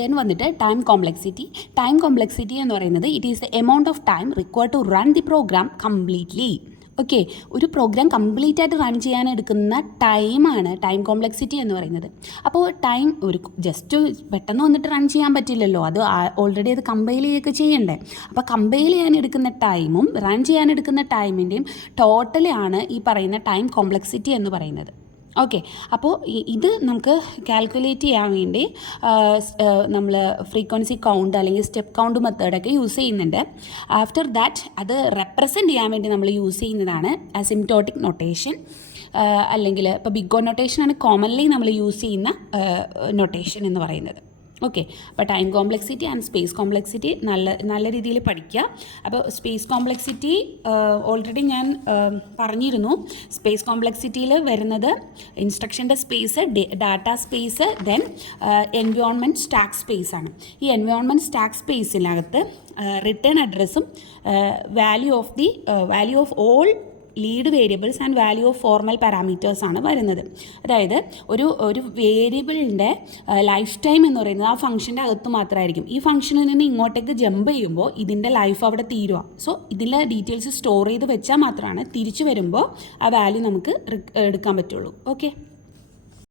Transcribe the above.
Then വന്നിട്ട് time complexity എന്ന് പറയുന്നത് it is the amount of time required to run the program completely. Okay, ഒരു program complete ആയിട്ട് run ചെയ്യാൻ എടുക്കുന്ന ടൈമാണ് ടൈം കോംപ്ലക്സിറ്റി എന്ന് പറയുന്നത്. അപ്പോൾ ടൈം ഒരു ജസ്റ്റ് പെട്ടെന്ന് വന്നിട്ട് റൺ ചെയ്യാൻ പറ്റില്ലല്ലോ, അത് ഓൾറെഡി അത് കമ്പൈൽ ചെയ്യുകയൊക്കെ ചെയ്യണ്ടേ. അപ്പോൾ കമ്പൈൽ ചെയ്യാൻ എടുക്കുന്ന ടൈമും റൺ ചെയ്യാൻ എടുക്കുന്ന ടൈമിൻ്റെയും ടോട്ടലാണ് ഈ പറയുന്ന ടൈം കോംപ്ലക്സിറ്റി എന്ന് പറയുന്നത്. ഓക്കെ, അപ്പോൾ ഇത് നമുക്ക് കാൽക്കുലേറ്റ് ചെയ്യാൻ വേണ്ടി നമ്മൾ ഫ്രീക്വൻസി കൗണ്ട് അല്ലെങ്കിൽ സ്റ്റെപ്പ് കൗണ്ട് മെത്തേഡൊക്കെ യൂസ് ചെയ്യുന്നുണ്ട്. ആഫ്റ്റർ ദാറ്റ് അത് റെപ്രസെൻറ്റ് ചെയ്യാൻ വേണ്ടി നമ്മൾ യൂസ് ചെയ്യുന്നതാണ് അസിംപ്റ്റോട്ടിക് നൊട്ടേഷൻ, അല്ലെങ്കിൽ ഇപ്പോൾ ബിഗ് O നൊട്ടേഷനാണ് കോമൺലി നമ്മൾ യൂസ് ചെയ്യുന്ന നൊട്ടേഷൻ എന്ന് പറയുന്നത്. ഓക്കെ, അപ്പോൾ time complexity and space complexity നല്ല രീതിയിൽ പഠിക്കുക. അപ്പോൾ സ്പേസ് കോംപ്ലക്സിറ്റി ഓൾറെഡി ഞാൻ പറഞ്ഞിരുന്നു. സ്പേസ് കോംപ്ലക്സിറ്റിയിൽ വരുന്നത് ഇൻസ്ട്രക്ഷൻ്റെ space, data space, then environment stack space ആണ്. ഈ എൻവയോൺമെൻറ്റ് സ്റ്റാക്ക് സ്പേസിനകത്ത് റിട്ടേൺ അഡ്രസ്സും value of all lead variables and value of formal parameters ആണ് വരുന്നത്. അതായത് ഒരു വേരിയബിളിൻ്റെ ലൈഫ് ടൈം എന്ന് പറയുന്നത് ആ ഫംഗ്ഷൻ്റെ അകത്ത് മാത്രമായിരിക്കും. ഈ ഫംഗ്ഷനിൽ നിന്ന് ഇങ്ങോട്ടേക്ക് ജമ്പ് ചെയ്യുമ്പോൾ ഇതിൻ്റെ ലൈഫ് അവിടെ തീരുക. സോ ഇതിലെ ഡീറ്റെയിൽസ് സ്റ്റോർ ചെയ്ത് വെച്ചാൽ മാത്രമാണ് തിരിച്ചു വരുമ്പോൾ ആ വാല്യൂ നമുക്ക് എടുക്കാൻ പറ്റുള്ളൂ. ഓക്കെ.